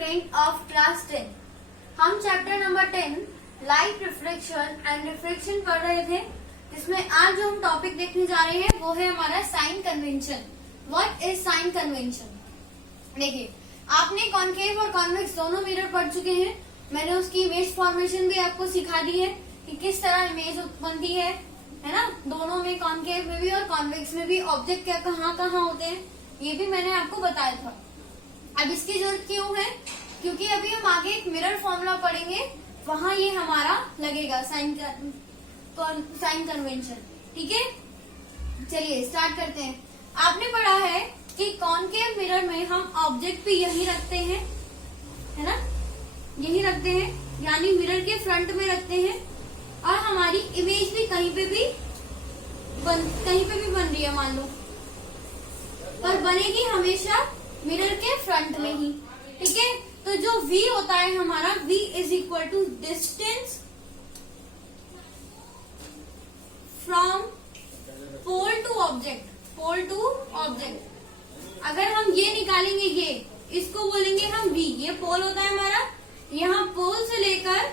Student of class 10। हम chapter number 10 light reflection and reflection पढ़ रहे थे, जिसमें आज जो हम टॉपिक देखने जा रहे हैं वो है हमारा sign convention. What is sign convention? देखिए, आपने कॉन्केव और कॉन्वेक्स दोनों मिरर पढ़ चुके हैं। मैंने उसकी इमेज फॉर्मेशन भी आपको सिखा दी है कि किस तरह इमेज बनती है ना। दोनों में, कॉन्केव में भी और कॉन्वेक्स में भी ऑब्जेक्ट क्या कहाँ कहाँ होते हैं, ये भी मैंने आपको बताया था। अब इसकी जरूरत क्यों है? क्योंकि अभी हम आगे एक मिरर फॉर्मूला पढ़ेंगे, वहां ये हमारा लगेगा साइन कन्वेंशन। ठीक है, चलिए स्टार्ट करते हैं। आपने पढ़ा है कि कॉन्केव मिरर में हम ऑब्जेक्ट भी यही रखते हैं, है ना, यही रखते हैं, यानी मिरर के फ्रंट में रखते हैं। और हमारी इमेज भी कहीं पे भी बन रही है मान लो, पर बनेगी हमेशा मिरर के फ्रंट में ही। ठीक है, तो जो V होता है हमारा, V is equal to distance from pole to object. Pole to object, अगर हम ये निकालेंगे, ये इसको बोलेंगे हम V। ये पोल होता है हमारा, यहाँ पोल से लेकर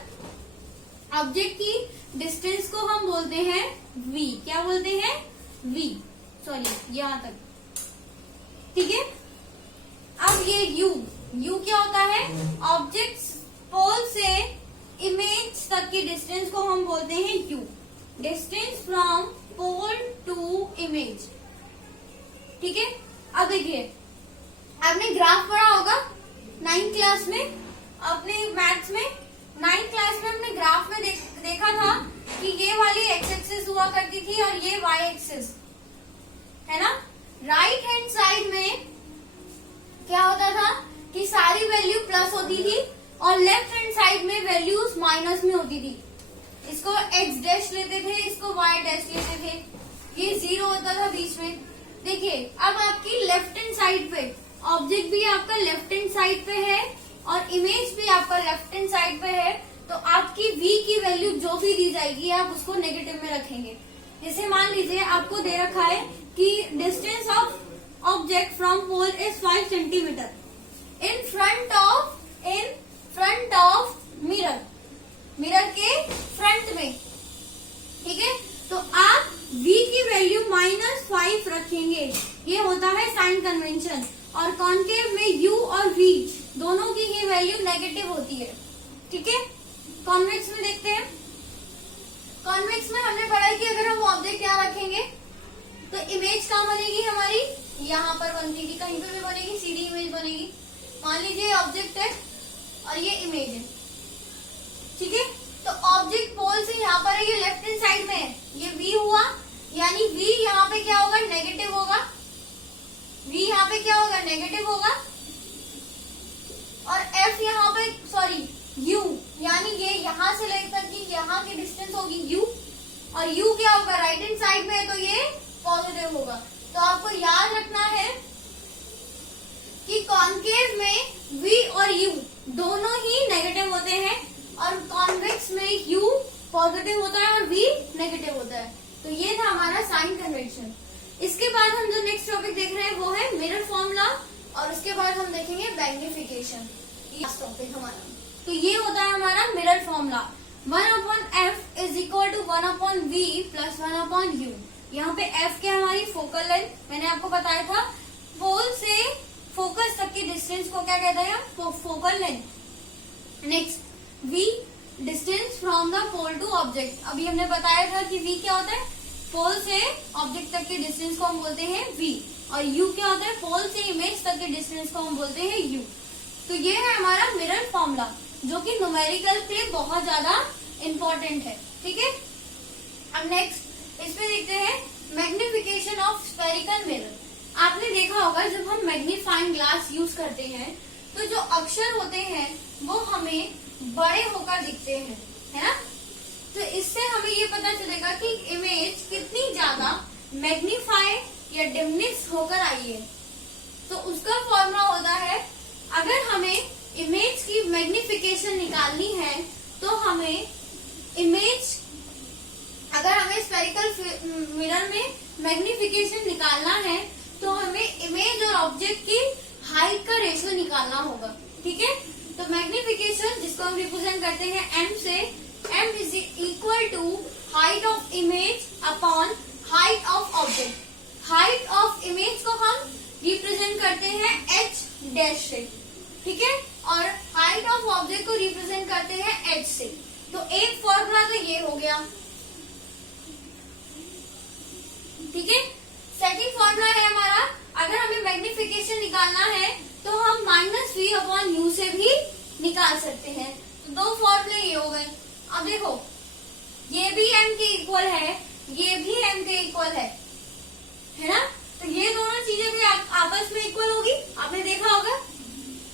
ऑब्जेक्ट की डिस्टेंस को हम बोलते हैं V। क्या बोलते हैं? V, सॉरी यहाँ तक। ठीक है, अब ये U क्या होता है? ऑब्जेक्ट पोल से इमेज तक की डिस्टेंस को हम बोलते हैं U, distance from pole to image. ठीक है, अब देखिए, आपने ग्राफ पढ़ा होगा 9th क्लास में, अपने मैथ्स में 9th क्लास में हमने ग्राफ में देखा था कि ये वाली एक्स एक्सिस हुआ करती थी और ये वाई एक्सिस, है ना। राइट हैंड साइड में क्या होता था कि सारी वैल्यू प्लस होती थी और लेफ्ट हैंड साइड में वैल्यूज माइनस में होती थी। इसको एक्स डैश लेते थे, इसको वाई डैश लेते थे, ये 0 होता था बीच में। देखिए, अब आपकी लेफ्ट हैंड साइड पे ऑब्जेक्ट भी आपका लेफ्ट हैंड साइड पे है और इमेज भी आपका लेफ्ट हैंड साइड पे है, तो आपकी V की वैल्यू जो भी दी जाएगी आप उसको नेगेटिव में रखेंगे। जैसे मान लीजिए आपको दे रखा है कि distance of object from pole is 5 centimetre in front of mirror, mirror के फ्रंट में। ठीक है, तो आप V की वैल्यू -5 रखेंगे। ये होता है साइन कन्वेंशन। और कॉन्केव में U और V दोनों की ही वैल्यू नेगेटिव होती है। ठीक है, कॉन्वेक्स में देखते हैं। कॉन्वेक्स में हमने पढ़ा है कि अगर हम ऑब्जेक्ट यहाँ रखेंगे तो इमेज कहाँ बनेगी हमारी? यहाँ पर बनती थी, कहीं पे भी बनेगी, सीधी इमेज बनेगी। मान लीजिए ऑब्जेक्ट है और ये इमेज है। ठीक है, तो ऑब्जेक्ट पोल से यहाँ पर है, ये लेफ्ट हैंड साइड में है, ये V हुआ, यानी V यहाँ पे क्या होगा? नेगेटिव होगा। V यहाँ पे क्या होगा? नेगेटिव होगा। और F यहाँ पे, सॉरी U, यानी ये यहाँ से लेकर कि यहाँ की डिस्टेंस होगी U, और U क्या होगा? राइट हैंड साइड में है, तो ये पॉजिटिव होगा। तो आपको याद रखना है कि कॉन्केव में V और U दोनों ही नेगेटिव होते हैं और कॉन्वेक्स में U पॉजिटिव होता है और V नेगेटिव होता है। तो ये था हमारा साइन कन्वेंशन। इसके बाद हम जो नेक्स्ट टॉपिक देख रहे हैं वो है मिरर फॉर्मूला, और उसके बाद हम देखेंगे मैग्निफिकेशन। लास्ट टॉपिक हमारा, तो ये होता है हमारा mirror formula. 1/f is equal to 1/v plus 1/u। यहाँ पे f क्या हमारी फोकल लेंथ, मैंने आपको बताया था पोल से फोकस तक की डिस्टेंस को क्या कहते हैं? Focal length. Next v, distance from the pole to object. अभी हमने बताया था कि v क्या होता है? पोल से ऑब्जेक्ट तक की डिस्टेंस को हम बोलते हैं v, और u क्या होता है? पोल से इमेज तक की डिस्टेंस को हम बोलते हैं u। तो ये है हमारा मिरर फॉर्मूला, जो कि न्यूमेरिकल के लिए बहुत ज्यादा इम्पोर्टेंट है। ठीक है, अब नेक्स्ट इसमें देखते हैं मैग्निफिकेशन ऑफ स्फेरिकल मिरर। आपने देखा होगा जब हम मैग्नीफाइंग ग्लास यूज करते हैं तो जो अक्षर होते हैं वो हमें बड़े होकर दिखते हैं, है ना। तो इससे हमें ये पता चलेगा कि इमेज कितनी ज्यादा मैग्नीफाई या डिमनिश होकर आई है। तो उसका फॉर्मूला होता है, अगर हमें इमेज की मैग्निफिकेशन निकालनी है तो हमें इमेज, अगर हमें स्फेरिकल मिरर में मैग्निफिकेशन निकालना है तो हमें इमेज और ऑब्जेक्ट की हाइट का रेशियो निकालना होगा। ठीक है, रिप्रेजेंट करते हैं m से। m is equal to height of image upon height of object. Height of image को हम रिप्रेजेंट करते हैं h डैश से, ठीक है, और हाइट ऑफ ऑब्जेक्ट को रिप्रेजेंट करते हैं h से। तो एक फॉर्मूला तो ये हो गया, ठीक है। सेकंड फॉर्मूला है हमारा, अगर हमें मैग्निफिकेशन निकालना है तो हम -v अपॉन u से भी निकाल सकते हैं। तो दो फॉर्मूले ये हो गए। अब देखो, ये भी m के इक्वल है, ये भी m के इक्वल है ना। तो ये दोनों चीजें भी आपस में इक्वल होगी। आपने देखा होगा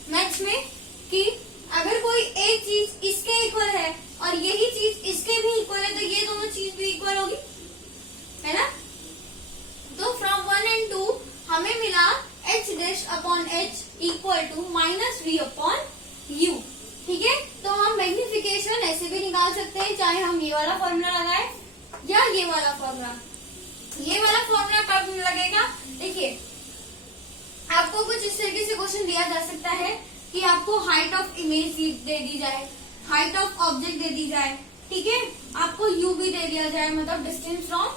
मैथ्स में कि अगर कोई एक चीज इसके इक्वल है और यही चीज इसके भी इक्वल है, तो ये दोनों चीज भी इक्वल होगी, है ना। तो फ्रॉम 1 and 2 हमें मिला h dash upon h equal to -v upon u, ठीक है। तो हम मैग्निफिकेशन ऐसे भी निकाल सकते हैं, चाहे हम ये वाला फॉर्मूला लगाए या ये वाला फॉर्मूला। ये वाला फॉर्मूला कब लगेगा, देखिए आपको कुछ इस तरीके से क्वेश्चन दिया जा सकता है कि आपको हाइट ऑफ इमेज दे दी जाए, हाइट ऑफ ऑब्जेक्ट दे दी जाए, ठीक है, आपको u भी दे दिया जाए, मतलब distance from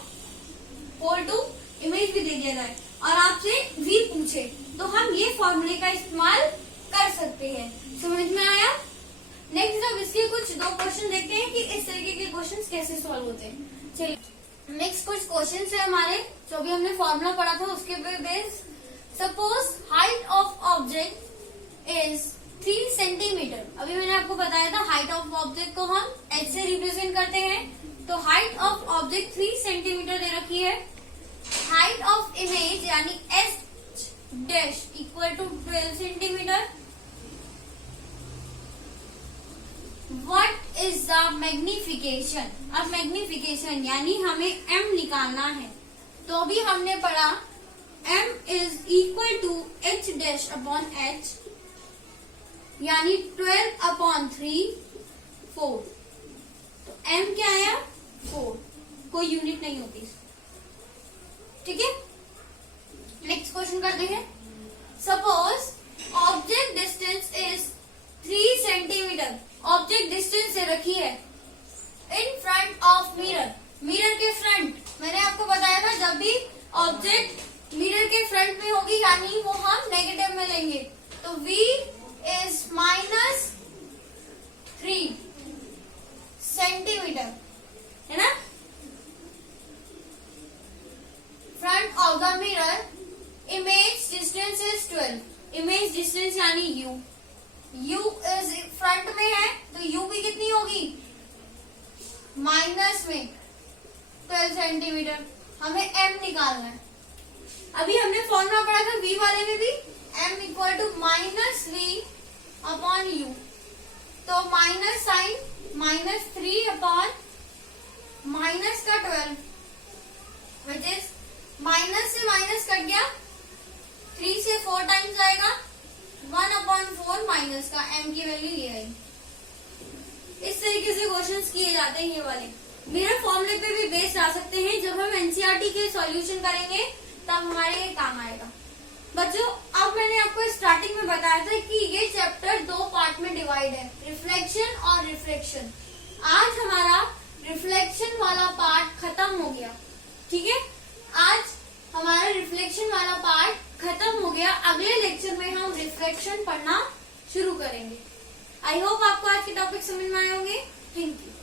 pole to image भी दे दिया जाए, और आपसे v पूछे, तो हम ये फॉर्मूले का इस्तेमाल कर सकते हैं। समझ में आया। नेक्स्ट अब इसके कुछ दो क्वेश्चन देखते हैं कि इस तरीके के क्वेश्चन कैसे सॉल्व होते हैं। चलिए नेक्स्ट कुछ क्वेश्चन है हमारे, जो भी हमने फॉर्मूला पढ़ा था उसके base. Suppose height of object is 3 centimetre. अभी मैंने आपको बताया था हाइट ऑफ ऑब्जेक्ट को हम h से रिप्रेजेंट करते हैं। तो हाइट ऑफ ऑब्जेक्ट 3 सेंटीमीटर दे रखी है। हाइट ऑफ इमेज यानी h dash equal to 12 centimetre. What is the magnification? अब मैग्निफिकेशन यानी हमें m निकालना है। तो अभी हमने पढ़ा m is equal to h dash upon h यानी 12 अपॉन 3 4। तो m क्या आया 4, कोई यूनिट नहीं होती, ठीक है। नेक्स्ट क्वेश्चन करते हैं। Suppose object distance is 3 centimetre. Object distance से रखी है इन फ्रंट ऑफ मिरर। मिरर के फ्रंट, मैंने आपको बताया था जब भी ऑब्जेक्ट मिरर के फ्रंट में होगी यानी वो हम नेगेटिव में लेंगे। तो v इज -3 सेंटीमीटर, है ना। Front of the mirror, image distance is 12। Image distance यानी u, u इज फ्रंट में है तो u भी कितनी होगी माइनस में 12 सेंटीमीटर। हमें m निकालना है। अभी हमने फॉर्मूला पढ़ा था v वाले में भी, m equal to -v upon u। तो माइनस साइन -3 अपॉन माइनस का 12, विच इज माइनस से माइनस कट गया, 3 से 4 टाइम्स आएगा, 1/4 माइनस का m की वैल्यू ये आई। इस तरीके से क्वेश्चंस किए जाते हैं ये वाले। मिरर फॉर्मूले पे भी बेस्ड आ सकते हैं। जब हम एनसीईआरटी के सॉल्यूशन करेंगे तब हमारे ये काम आएगा। बच्चों अब मैंने आपको स्टार्टिंग में बताया था कि ये चैप्टर 2 पार्ट में डिवाइड है, रिफ्लेक्शन और रिफ्रैक्शन। आज हमारा रिफ्लेक्शन वाला पार्ट खत्म हो गया, ठीक है। आज हमारा रिफ्लेक्शन वाला पार्ट खत्म हो गया। अगले लेक्चर में हम रिफ्रैक्शन पढ़ना शुरू करेंगे। आई होप आपको आज के टॉपिक समझ में आए होंगे। Thank you.